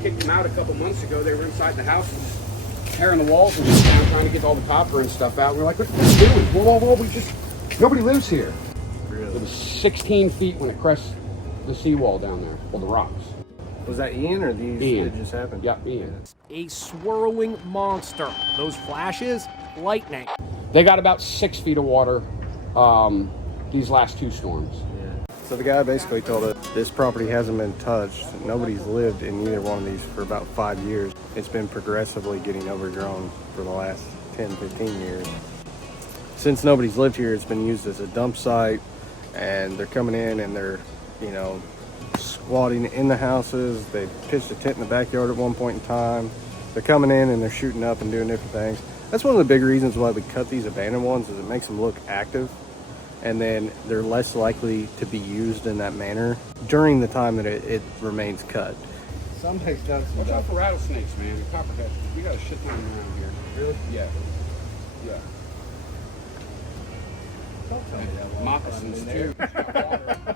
kicked them out a couple months ago. They were inside the house, tearing the walls and down, trying to get all the copper and stuff out. We're like, what are you doing? Whoa, nobody lives here. Really? It was 16 feet when it crest the seawall down there, well, the rocks. Was that Ian or these Ian. that just happened? Yeah, Ian. A swirling monster. Those flashes, lightning. They got about 6 feet of water these last 2 storms. Yeah. So the guy basically told us this property hasn't been touched. Nobody's lived in either one of these for about 5 years. It's been progressively getting overgrown for the last 10, 15 years. Since nobody's lived here, it's been used as a dump site, and they're coming in and they're, you know, squatting in the houses. They pitched a tent in the backyard at one point in time. They're coming in and they're shooting up and doing different things. That's one of the big reasons why we cut these abandoned ones, is it makes them look active, and then they're less likely to be used in that manner during the time that it remains cut. Somebody's done some Watch out for rattlesnakes, man, and copperheads. We got a shit ton around here. Really? Yeah. Yeah. Don't tell me that. Moccasins too.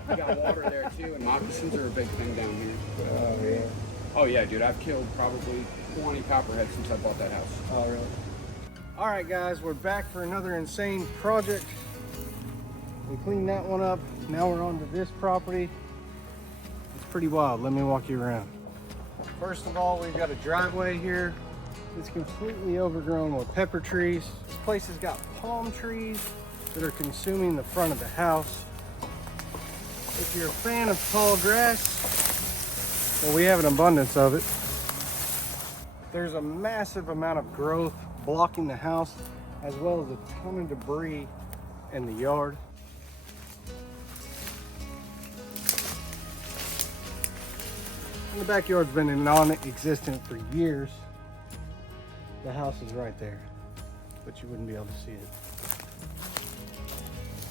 We got water there too, and moccasins are a big thing down here. Oh, yeah. Oh yeah, dude, I've killed probably 20 copperheads since I bought that house. Oh, really? All right, guys, we're back for another insane project. We cleaned that one up. Now we're on to this property. It's pretty wild. Let me walk you around. First of all, we've got a driveway here. It's completely overgrown with pepper trees. This place has got palm trees that are consuming the front of the house. If you're a fan of tall grass, well, we have an abundance of it. There's a massive amount of growth blocking the house, as well as a ton of debris in the yard. And the backyard's been non-existent for years. The house is right there, but you wouldn't be able to see it.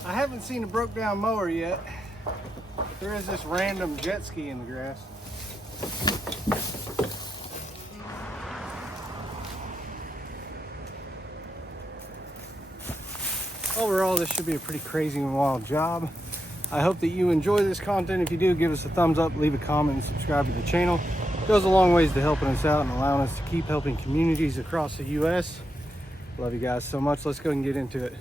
I haven't seen a broke down mower yet. There is this random jet ski in the grass. Overall, this should be a pretty crazy and wild job. I hope that you enjoy this content. If you do, give us a thumbs up, leave a comment, and subscribe to the channel. It goes a long ways to helping us out and allowing us to keep helping communities across the U.S. Love you guys so much. Let's go and get into it.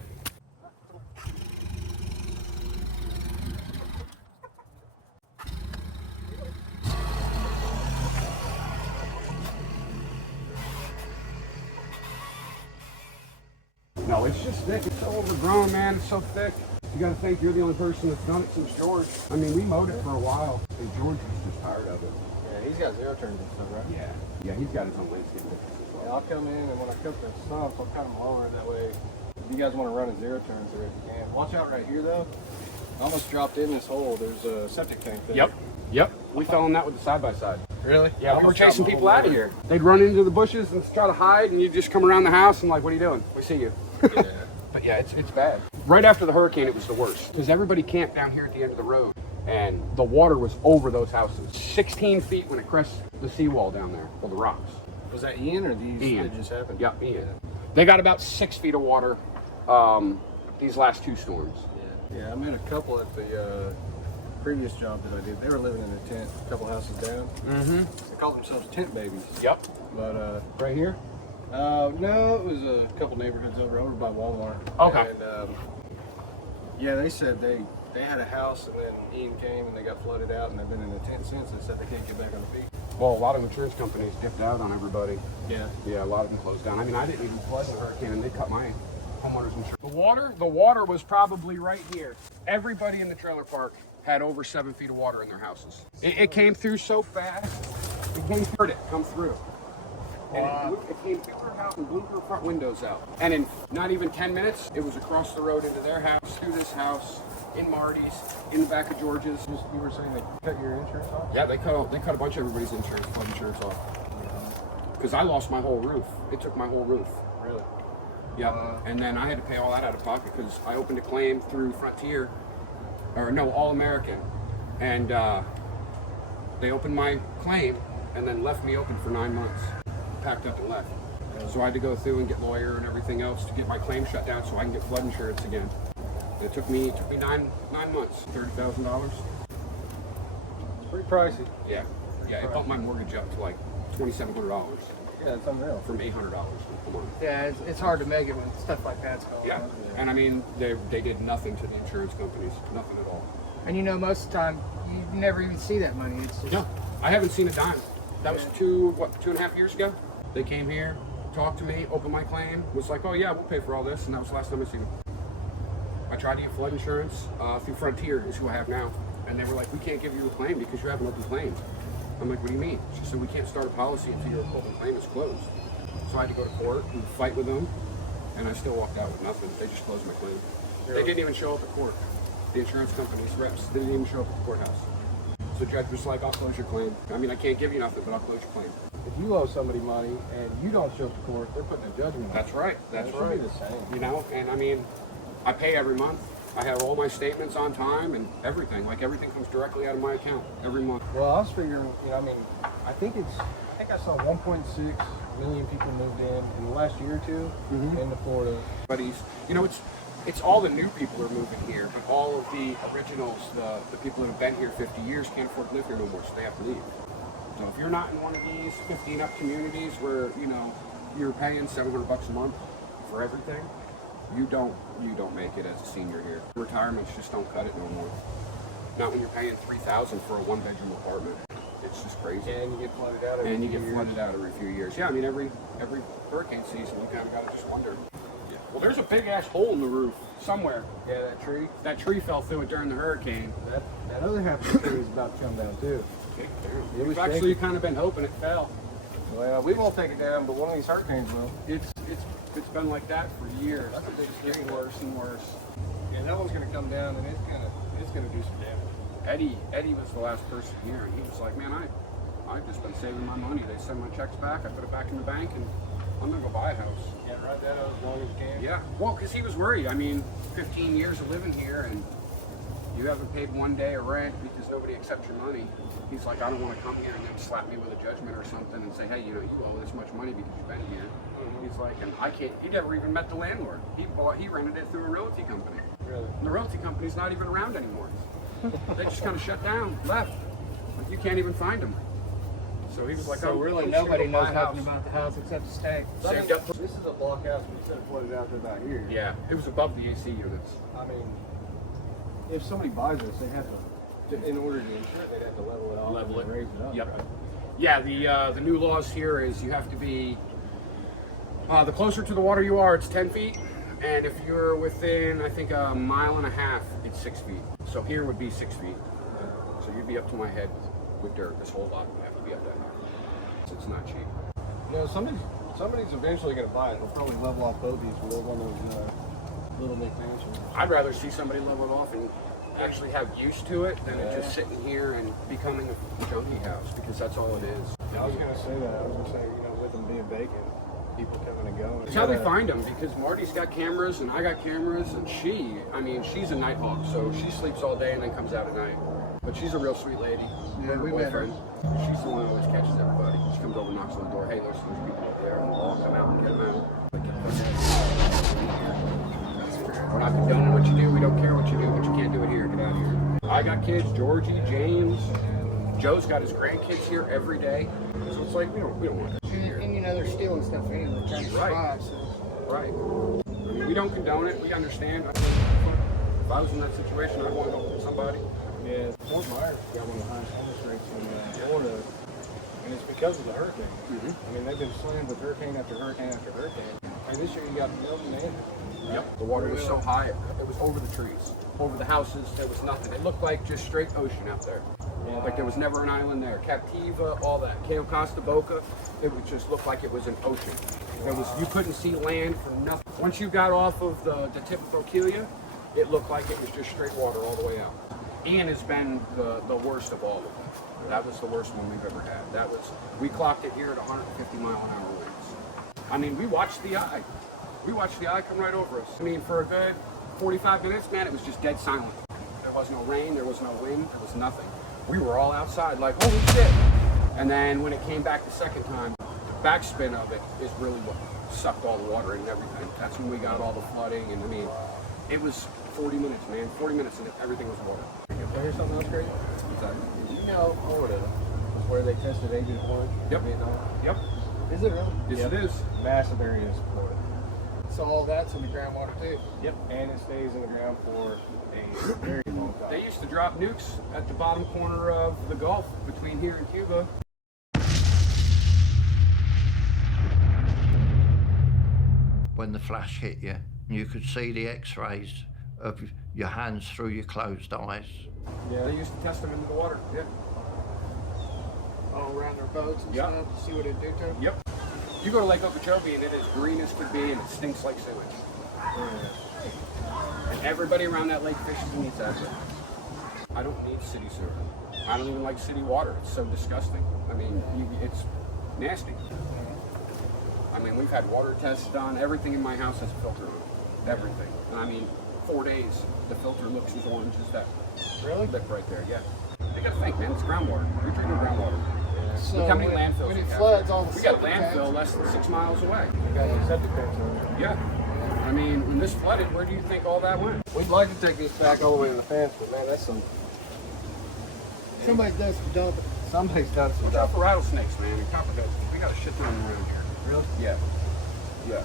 No, it's just thick. It's so overgrown, man. It's so thick. You gotta think you're the only person that's done it since George. I mean, we mowed it for a while, and George was just tired of it. Yeah, he's got zero turns and stuff, right? Yeah. Yeah, he's got his own landscape business as well. Yeah, I'll come in, and when I cook the stumps, I'll cut them lower. That way, if you guys want to run a zero turn through it, you can. Watch out right here, though. I almost dropped in this hole. There's a septic tank there. Yep. We fell in that with the side-by-side. Really? Yeah, we were chasing people out of here. They'd run into the bushes and try to hide, and you'd just come around the house and like, what are you doing? We see you. Yeah. But yeah, it's bad. Right after the hurricane, it was the worst, because everybody camped down here at the end of the road, and the water was over those houses. 16 feet when it crests the seawall down there, well, the rocks. Was that Ian or these Ian. that just happened? Yep, Ian. They got about 6 feet of water these last 2 storms. Yeah, I met a couple at the previous job that I did. They were living in a tent a couple houses down. Mm-hmm. They called themselves tent babies. Yep. But Right here? no, it was a couple neighborhoods over by Walmart. Okay. And yeah, they said they had a house, and then Ian came and they got flooded out, and they've been in a tent since. They said they can't get back on the beach. Well, a lot of insurance companies dipped out on everybody. Yeah. Yeah, a lot of them closed down. I mean, I didn't even flood in the hurricane, and they cut my homeowner's insurance. The water was probably right here. Everybody in the trailer park had over 7 feet of water in their houses. It came through so fast. It came through it, come through. And it came through her house and blew her front windows out. And in not even 10 minutes, it was across the road into their house, through this house, in Marty's, in the back of George's. You were saying they cut your insurance off? Yeah, they cut a bunch of everybody's flood insurance off. Because I lost my whole roof. It took my whole roof. Really? Yeah, and then I had to pay all that out of pocket because I opened a claim through Frontier, or no, All American, and they opened my claim and then left me open for 9 months, packed up and left. So I had to go through and get lawyer and everything else to get my claim shut down so I can get flood insurance again. It took me 9 months, $30,000. It's pretty pricey. Yeah, it bumped my mortgage up to like $2,700 Yeah, it's unreal. from $800 a month. Yeah, it's hard to make it when stuff like that's going Yeah, on. and I mean, they did nothing to the insurance companies, nothing at all. And you know, most of the time, you never even see that money. It's just, No, I haven't seen a dime. That was 2.5 years ago? They came here, talked to me, opened my claim, was like, oh yeah, we'll pay for all this, and that was the last time I seen them. I tried to get flood insurance through Frontier, is who I have now, and they were like, we can't give you a claim because you have an open claim. I'm like, what do you mean? She said, we can't start a policy until your open claim is closed. So I had to go to court and fight with them, and I still walked out with nothing. They just closed my claim. They didn't even show up at court. The insurance company's reps didn't even show up at the courthouse. So the judge was like, I'll close your claim. I mean, I can't give you nothing, but I'll close your claim. If you owe somebody money and you don't show up to court, they're putting a judgment on That's right. That's It should right. be the same. You know, and I mean, I pay every month. I have all my statements on time and everything. Like everything comes directly out of my account every month. Well, I was figuring, I mean, I think I saw 1.6 million people moved in the last year or two into Florida. But it's all the new people who are moving here, but all of the originals, the people that have been here 50 years can't afford to live here no more, so they have to leave. So if you're not in one of these 50 and up communities where, you're paying $700 a month for everything, you don't make it as a senior here. Retirements just don't cut it no more. Not when you're paying $3,000 for a one-bedroom apartment. It's just crazy. And you get flooded out every And you few get years. flooded out every few years. Yeah, I mean, every hurricane season, you kind of got to just wonder. Yeah. Well, there's a big-ass hole in the roof somewhere. Yeah, that tree. That tree fell through it during the hurricane. That other half of the tree is about to come down too. We've was actually shaking. kind of been hoping it fell. Well, we won't take it down, but one of these hurricanes will. It's been like that for years. It's getting worse and worse. Yeah, that one's gonna come down and it's gonna do some damage. Eddie was the last person here, and he was like, man, I've just been saving my money. They send my checks back, I put it back in the bank, and I'm gonna go buy a house. Yeah, write that out as long as you can. Yeah, well, because he was worried. I mean, 15 years of living here, and you haven't paid one day of rent because nobody accepts your money. He's like, I don't want to come here and then slap me with a judgment or something and say, hey, you owe this much money because you've been here. He's like, and I can't, he never even met the landlord. He rented it through a realty company. Really? And the realty company's not even around anymore. They just kind of shut down, left. Like, you can't even find them. So he was like, so really nobody knows nothing about the house except the stake. Saved up. This is a block house, but you said it flooded out to about here. Yeah, it was above the AC units. I mean, if somebody buys this, they have to, in order to insure it, they'd have to level it off Level and it. raise it up. Yep. Right? Yeah, the new laws here is you have to be, the closer to the water you are, it's 10 feet. And if you're within, I think, a mile and a half, it's 6 feet. So here would be 6 feet. So you'd be up to my head with dirt. This whole lot would have to be up that high. So it's not cheap. Somebody's eventually going to buy it. They'll probably level off both these with one of those little Nick mansions. I'd rather see somebody level it off and actually have use to it than it just sitting here and becoming a junkie house, because that's all it is. I was going to say that. I was going to say, with them being vacant, people coming and going. It's how they find them, because Marty's got cameras and I got cameras, and she's a night hawk, so she sleeps all day and then comes out at night. But she's a real sweet lady. Yeah, we met her. She's the one who always catches everybody. She comes over, knocks on the door. Hey, there's people up there, and we'll all come out and get them out. We're not condoning what you do. We don't care what you do, but you can't do it here. Get out of here. I got kids, Georgie, James. Joe's got his grandkids here every day. So it's like, we don't want that shit here. And they're stealing stuff anyway, trying to survive. So. Right. I mean, we don't condone it. We understand. If I was in that situation, I'd want to go with somebody. Yeah, Fort Myers got one of the highest homeless rates in Florida, and it's because of the hurricane. I mean, they've been slammed with hurricane after hurricane after hurricane. And this year you got Milton and Yep. The water was so high, it was over the trees, over the houses. There was nothing. It looked like just straight ocean out there. Like there was never an island there. Captiva, all that. Cayo Costa, Boca, it would just look like it was an ocean. You couldn't see land for nothing. Once you got off of the tip of Okelia, it looked like it was just straight water all the way out. Ian has been the worst of all of them. That was the worst one we've ever had. We clocked it here at 150 mile-an-hour winds. I mean, we watched the eye. We watched the eye come right over us. I mean, for a good 45 minutes, man, it was just dead silent. There was no rain, there was no wind, there was nothing. We were all outside like, holy shit. And then when it came back the second time, the backspin of it is really what sucked all the water in and everything. That's when we got all the flooding, and I mean, it was 40 minutes, man. 40 minutes and everything was water. here's something else crazy. You know Florida was where they tested Agent Orange? Yep. Vietnam? Yep. Is it really? Yes, Yep. it is. Massive areas for it. So all that's in the groundwater too. Yep. And it stays in the ground for a very long time. They used to drop nukes at the bottom corner of the Gulf between here and Cuba. When the flash hit you, you could see the x-rays of your hands through your closed eyes. Yeah. They used to test them into the water. Yeah. All around their boats and Yep. stuff. To see what it do to them. Yep. You go to Lake Okeechobee and it is green as could be and it stinks like sewage. And everybody around that lake fishes and eats out of it. I don't need city sewer. I don't even like city water. It's so disgusting. I mean, it's nasty. I mean, we've had water tests done. Everything in my house has a filter on it. Everything. And I mean, 4 days, the filter looks as orange as that Really? lip right there. Yeah. You gotta think, man. It's groundwater. You're drinking groundwater. So Look how many when landfills when we it have. floods, all the We got a septic tanks- landfill less than 6 miles away. We got the septic tanks on there. Yeah. I mean, when this flooded, where do you think all that went? We'd like to take this back all the way to the fence, but man, that's some. Somebody's done some dumping. Somebody's done some Watch out stuff. for rattlesnakes, man, and copperheads. We got a shit ton of them around here. Really? Yeah. Yeah.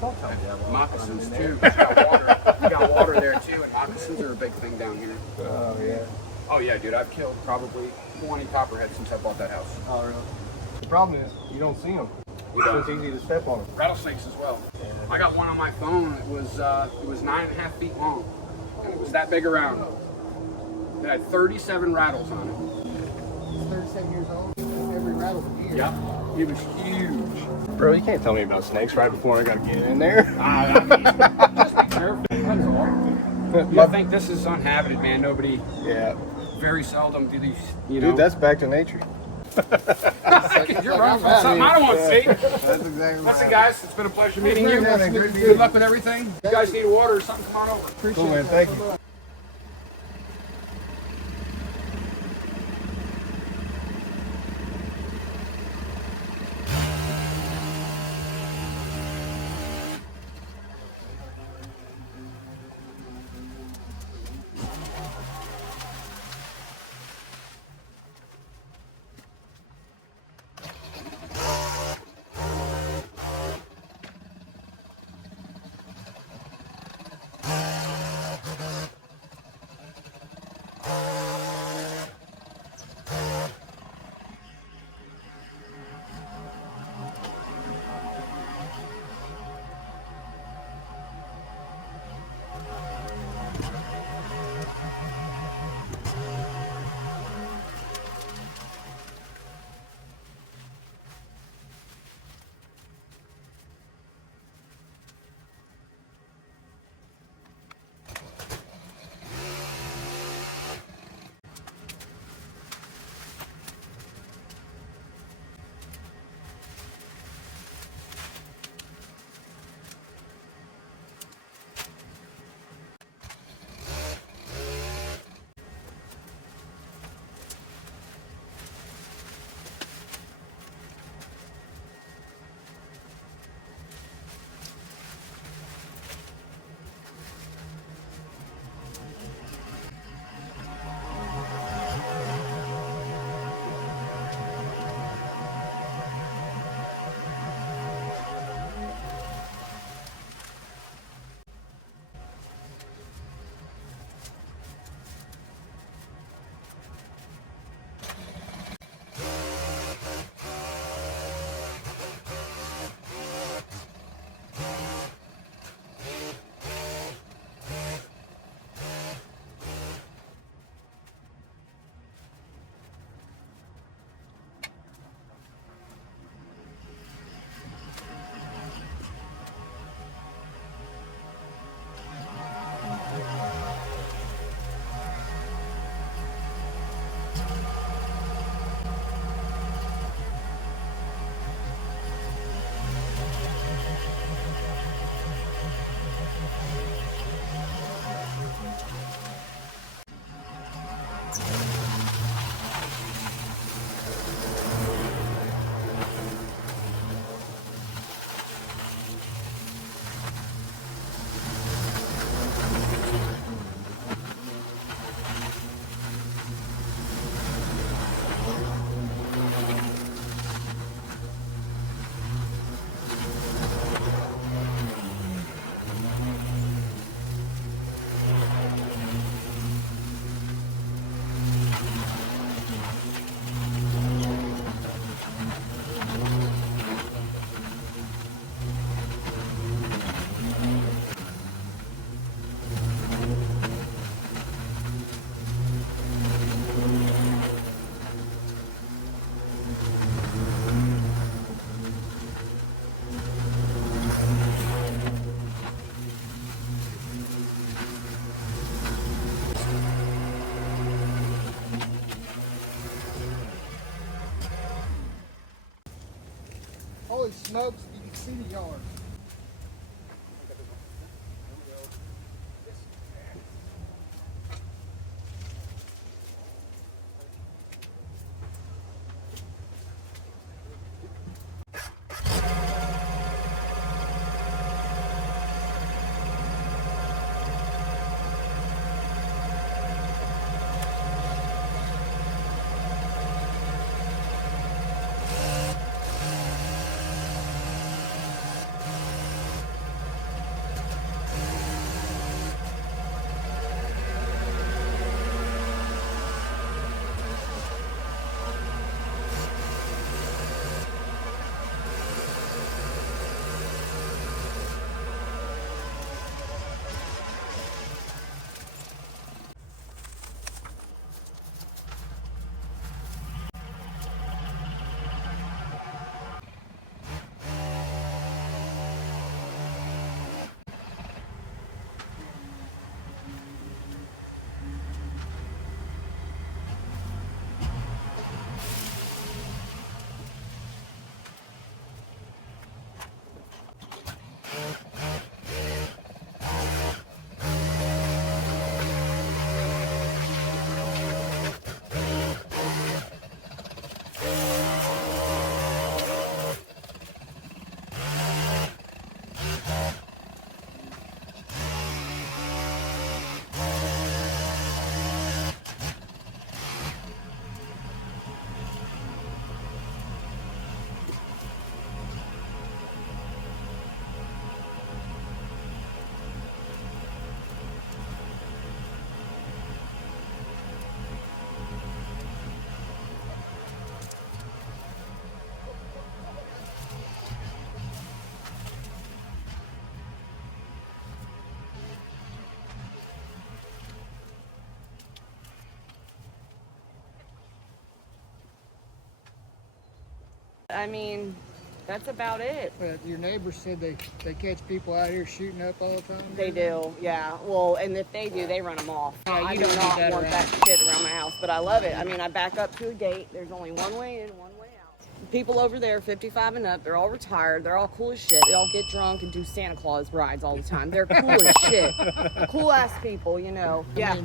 Don't tell me that. Moccasins, too. We got water. We got water there, too, and moccasins are a big thing down here. Oh yeah. Oh, yeah, dude. I've killed probably 20 copperheads since I bought that house. Oh really? The problem is you don't see them. You So don't. it's easy to step on them. Rattlesnakes as well. I got one on my phone. It was 9.5 feet long, and it was that big around. It had 37 rattles on it. He's 37 years old. Every rattle's a year. Yep. It was huge. Bro, you can't tell me about snakes right before I gotta get in there. I mean, just be careful. That's all. You think this is uninhabited, man? Nobody. Yeah. Very seldom do these. You know. Dude, that's back to nature. You're wrong. That's something I don't want to see. That's exactly Listen, guys, it's been a pleasure meeting you. Yeah, man, great to meet Good you. luck with everything. If you guys need water or something, come on over. Cool, man. Thank you. smokes, you can see the yard. I mean, that's about it. But your neighbors said they catch people out here shooting up all the time. They do, yeah. Well, and if they do, they run them off. Yeah, you I do don't not need that want around. that shit around my house, but I love it. I mean, I back up to a gate. There's only one way in, one way out. People over there, 55 and up, they're all retired. They're all cool as shit. They all get drunk and do Santa Claus rides all the time. They're cool as shit. Cool ass people, you know. Yeah.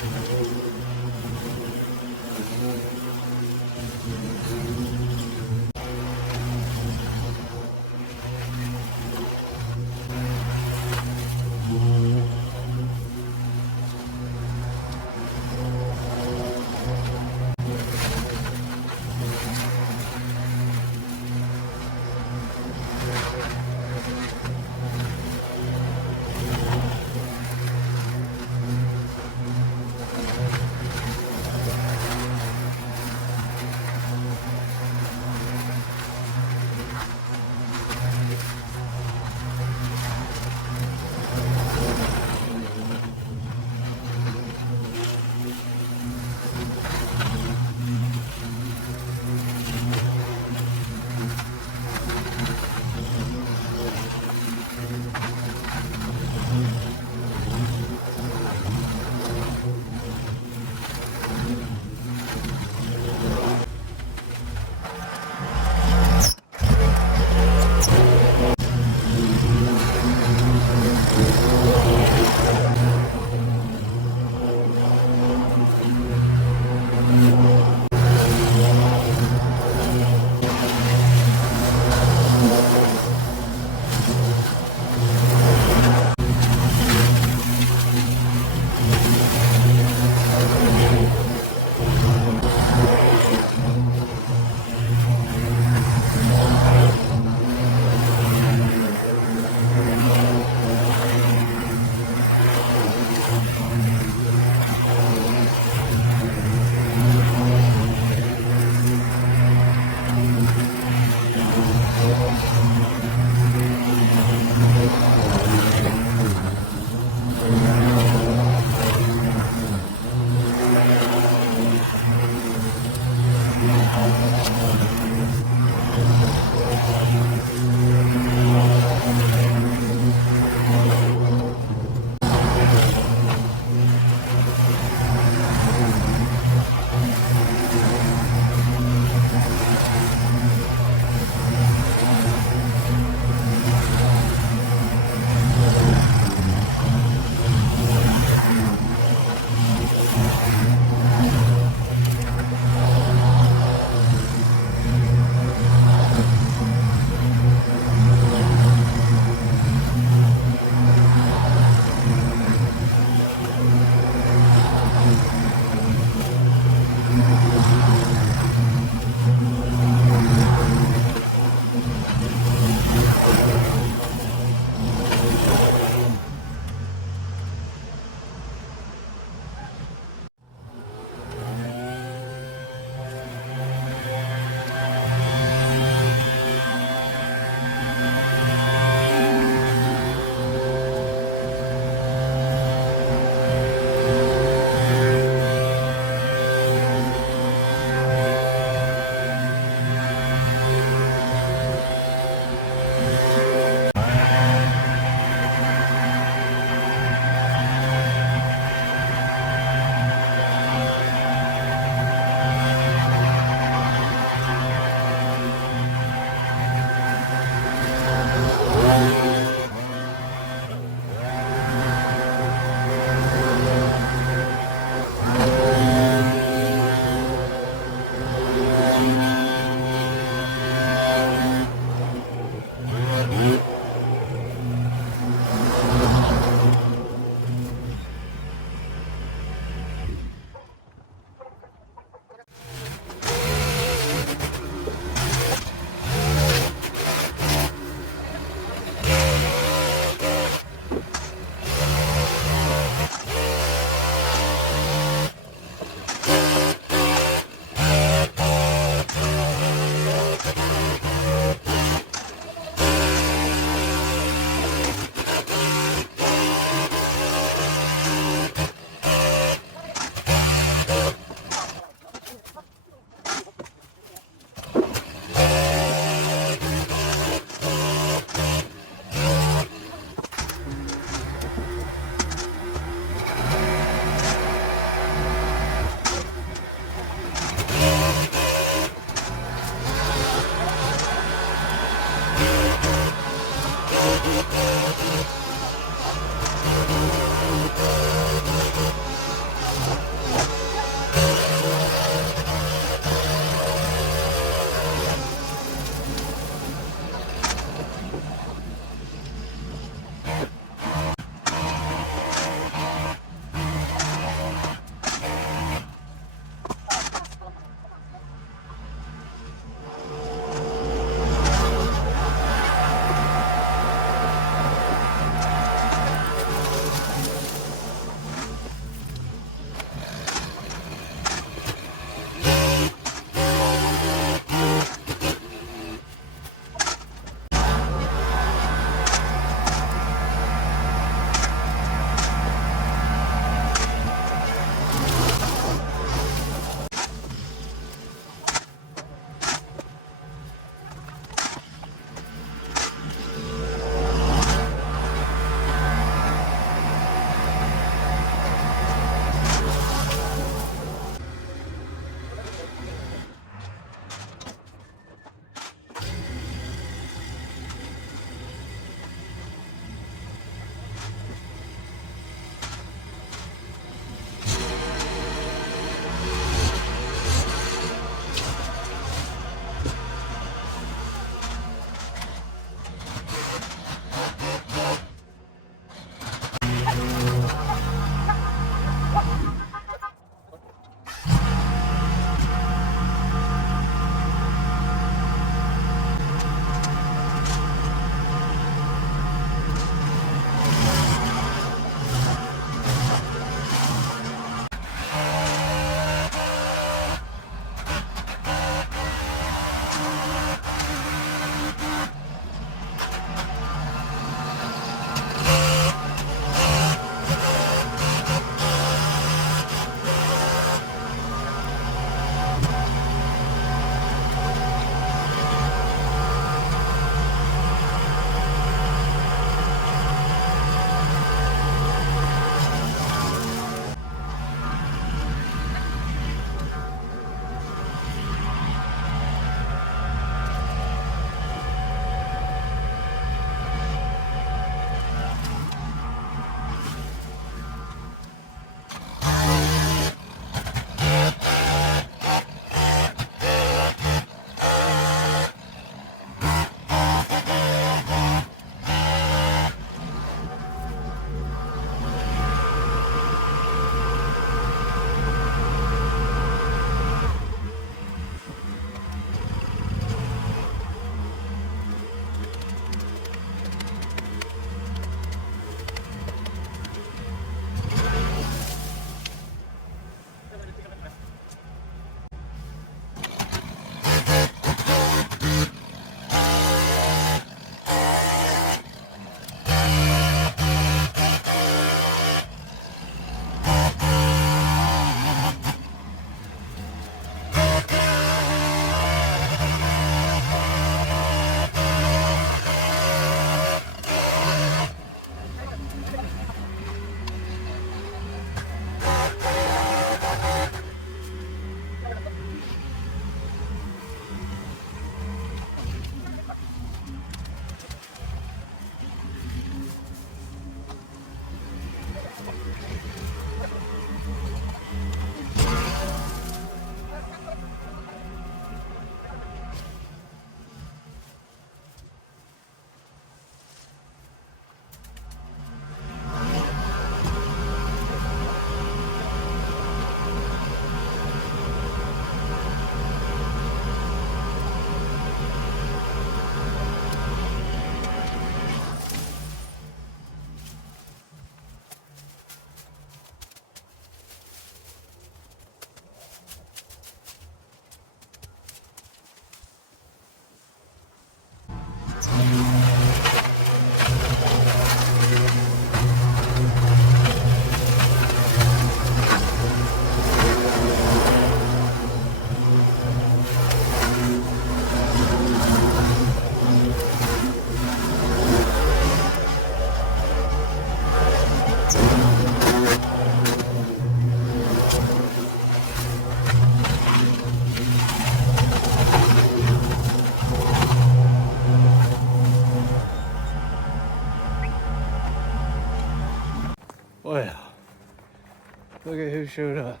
Look at who showed up.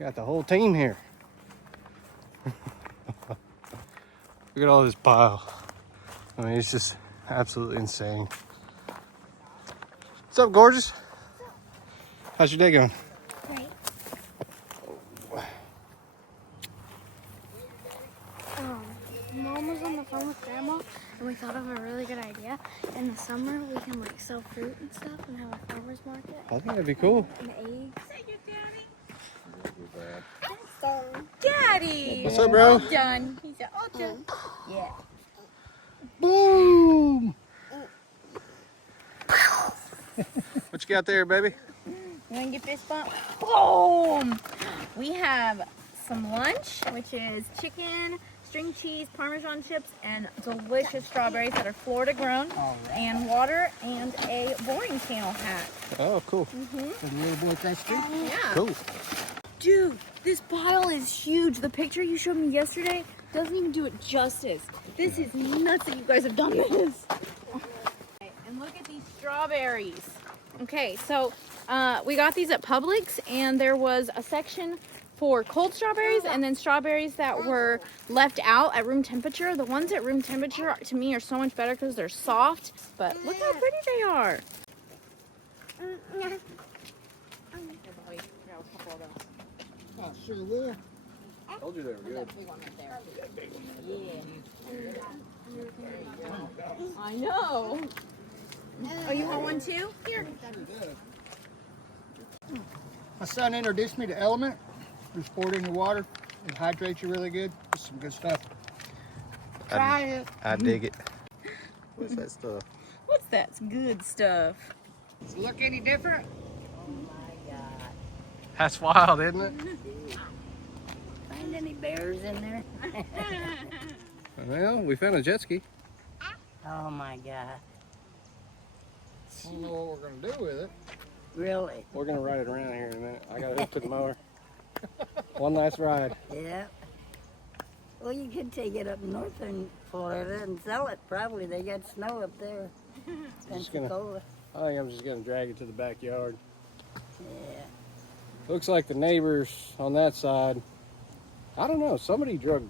Got the whole team here. Look at all this pile. I mean, it's just absolutely insane. What's up, gorgeous? How's your day going? Great. Mom was on the phone with Grandma, and we thought of a really good idea. In the summer, we can like sell fruit and stuff and have a farmer's market. I think that'd be cool. And eggs. Thank you, Daddy. What's up, bro? All done. He said, all done. Yeah. Boom! What you got there, baby? You want to get fist bump? Boom! We have some lunch, which is chicken, string cheese, Parmesan chips, and delicious strawberries that are Florida grown, and water, and a boring channel hat. Oh, cool. The little boy pastry. Yeah. Cool. Dude, this pile is huge. The picture you showed me yesterday doesn't even do it justice. This is nuts that you guys have done this. And look at these strawberries. Okay, so we got these at Publix, and there was a section for cold strawberries and then strawberries that were left out at room temperature. The ones at room temperature to me are so much better because they're soft, but look how pretty they are. Oh, sure will. Told you they were good. I know. Oh, you want one too? Here. My son introduced me to Element. Just pour it in the water. It hydrates you really good. It's some good stuff. Try it. I dig it. What's that stuff? What's that? It's good stuff. Does it look any different? That's wild, isn't it? Find any bears in there? Well, we found a jet ski. Oh my God. I don't know what we're going to do with it. Really? We're gonna ride it around here in a minute. I gotta hook to the mower. One last ride. Yeah. Well, you could take it up north in Florida and sell it. Probably they got snow up there. Just gonna- Pensacola. I think I'm just gonna drag it to the backyard. Yeah. Looks like the neighbors on that side, I don't know, somebody drug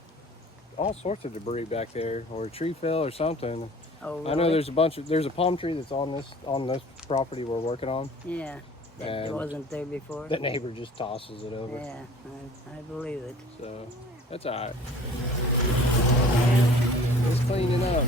all sorts of debris back there, or a tree fell or something. Oh, really? I know there's a palm tree that's on this property we're working on. Yeah. That And wasn't there before. The neighbor just tosses it over. Yeah, I believe it. So that's all right. Just cleaning up.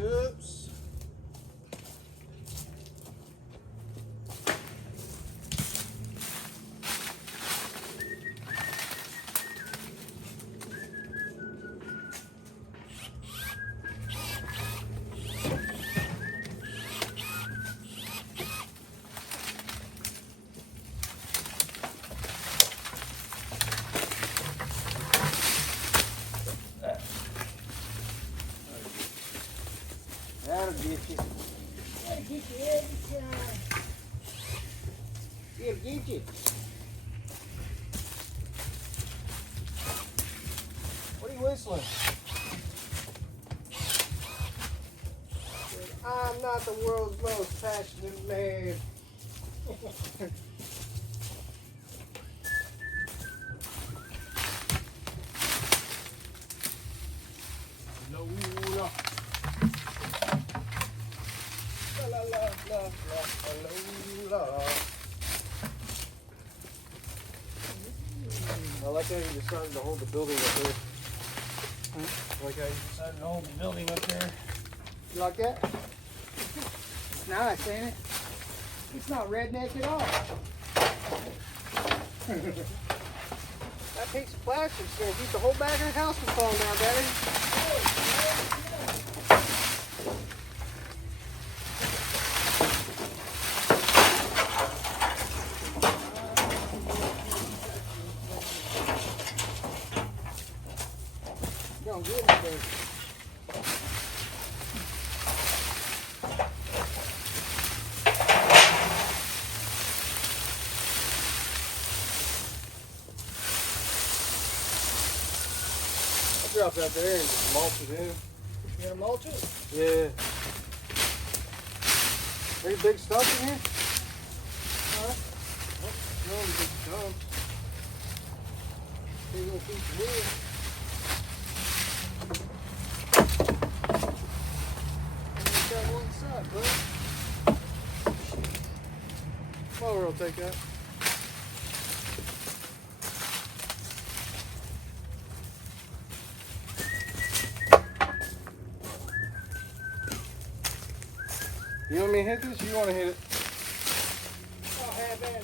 Oops. That'll get you. That'll get you every time. It'll get you. What are you whistling? I'm not the world's most passionate man. Lola. La la la la la Lola. I like how you decided to hold the building up there. I like how you decided to hold the building up there. You like that? It's nice, ain't it? It's not redneck at all. That piece of plastic's gonna keep the whole back of the house from falling down, Daddy. Don't get it, baby. Drop that there and just mulch it in. You gonna mulch it? Yeah. Any big stuff in here? No big stuff. Big little piece of wood. Only got one side, bud. Mower will take that. You want me to hit this? You want to hit it? I'll have that.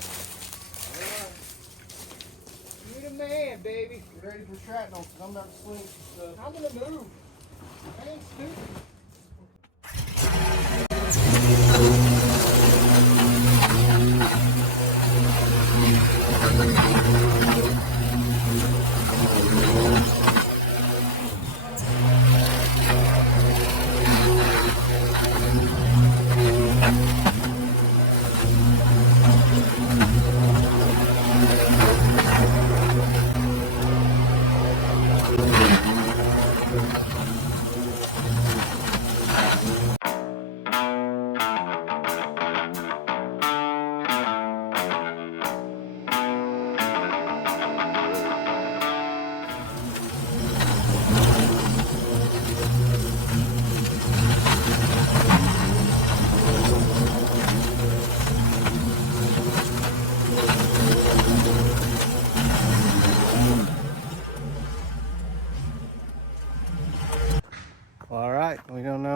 You the man, baby. You ready for shrapnel? Because I'm about to swing some stuff. I'm gonna move. I ain't stupid.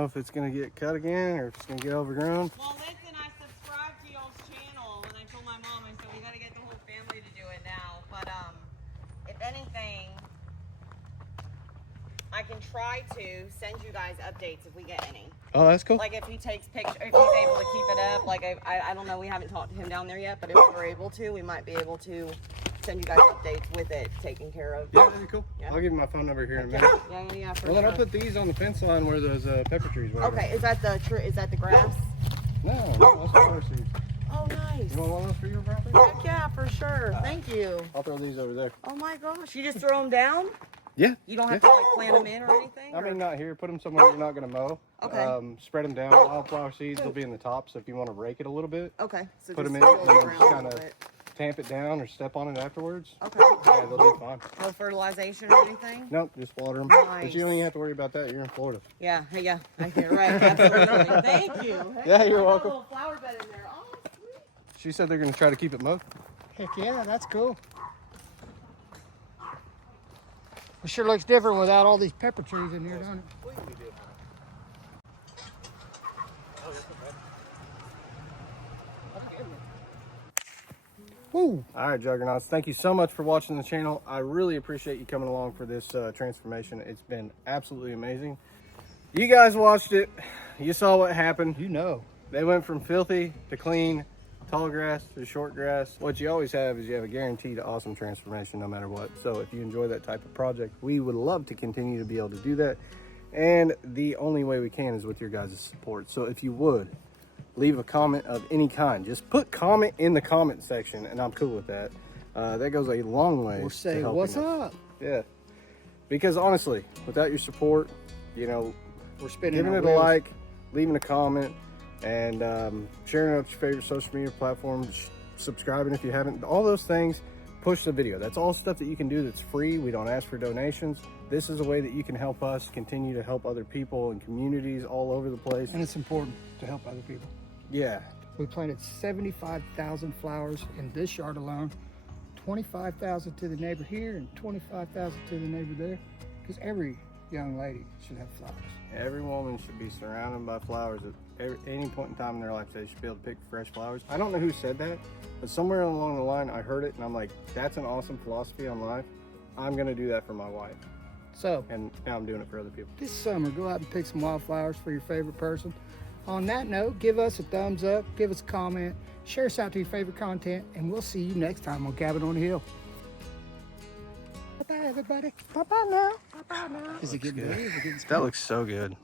if it's gonna get cut again or if it's gonna get overgrown. Well, listen, I subscribed to y'all's channel, and I told my mom, I said, we gotta get the whole family to do it now. But, if anything, I can try to send you guys updates if we get any. Oh, that's cool. Like if he takes pictures, if he's able to keep it up. Like I don't know, we haven't talked to him down there yet, but if we're able to, we might be able to send you guys updates with it taken care of. Yeah, that'd be cool. Yeah. I'll give you my phone number here in a minute. Yeah, for Well, then sure. I'll put these on the fence line where those pepper trees were. Okay, is that the grass? No, that's flower seeds. Oh, nice. You want one of those for your property? Heck yeah, for sure. Thank you. I'll throw these over there. Oh my gosh, you just throw them down? Yeah. You don't have to like plant them in or anything? I mean, not here. Put them somewhere you're not going to mow. Okay. Spread them down. Wildflower seeds will be in the top, so if you want to rake it a little bit, Okay. So put just them in roll and it then around just a kind little of bit. tamp it down or step on it afterwards. Okay. Yeah, they'll be fine. No fertilization or anything? Nope, just water them. Nice. But you don't even have to worry about that. You're in Florida. Yeah, yeah. I hear right. Absolutely. Thank you. Heck, Yeah, you're got a welcome. little flower bed in there. Oh, sweet. She said they're going to try to keep it mowed. Heck yeah, that's cool. It sure looks different without all these pepper trees in here, don't it? Woo! All right, Juggernauts, thank you so much for watching the channel. I really appreciate you coming along for this transformation. It's been absolutely amazing. You guys watched it. You saw what happened. You know. They went from filthy to clean, tall grass to short grass. What you always have is you have a guaranteed awesome transformation no matter what. So if you enjoy that type of project, we would love to continue to be able to do that. And the only way we can is with your guys' support. So if you would, leave a comment of any kind. Just put comment in the comment section and I'm cool with that. That goes a long way. We'll say, to helping what's us. up? Yeah. Because honestly, without your support, you know, We're spinning giving our it a wheels. like, leaving a comment, and sharing it up your favorite social media platforms, subscribing if you haven't. All those things push the video. That's all stuff that you can do that's free. We don't ask for donations. This is a way that you can help us continue to help other people and communities all over the place. And it's important to help other people. Yeah. We planted 75,000 flowers in this yard alone, 25,000 to the neighbor here and 25,000 to the neighbor there, because every young lady should have flowers. Every woman should be surrounded by flowers at any point in time in their life. They should be able to pick fresh flowers. I don't know who said that, but somewhere along the line I heard it and I'm like, that's an awesome philosophy on life. I'm gonna do that for my wife. So, And now I'm doing it for other people. this summer, go out and pick some wildflowers for your favorite person. On that note, give us a thumbs up, give us a comment, share us out to your favorite content, and we'll see you next time on Cabin on the Hill. Bye-bye, everybody. Bye-bye now. Bye-bye now. Is it getting big? Is it getting That looks so good.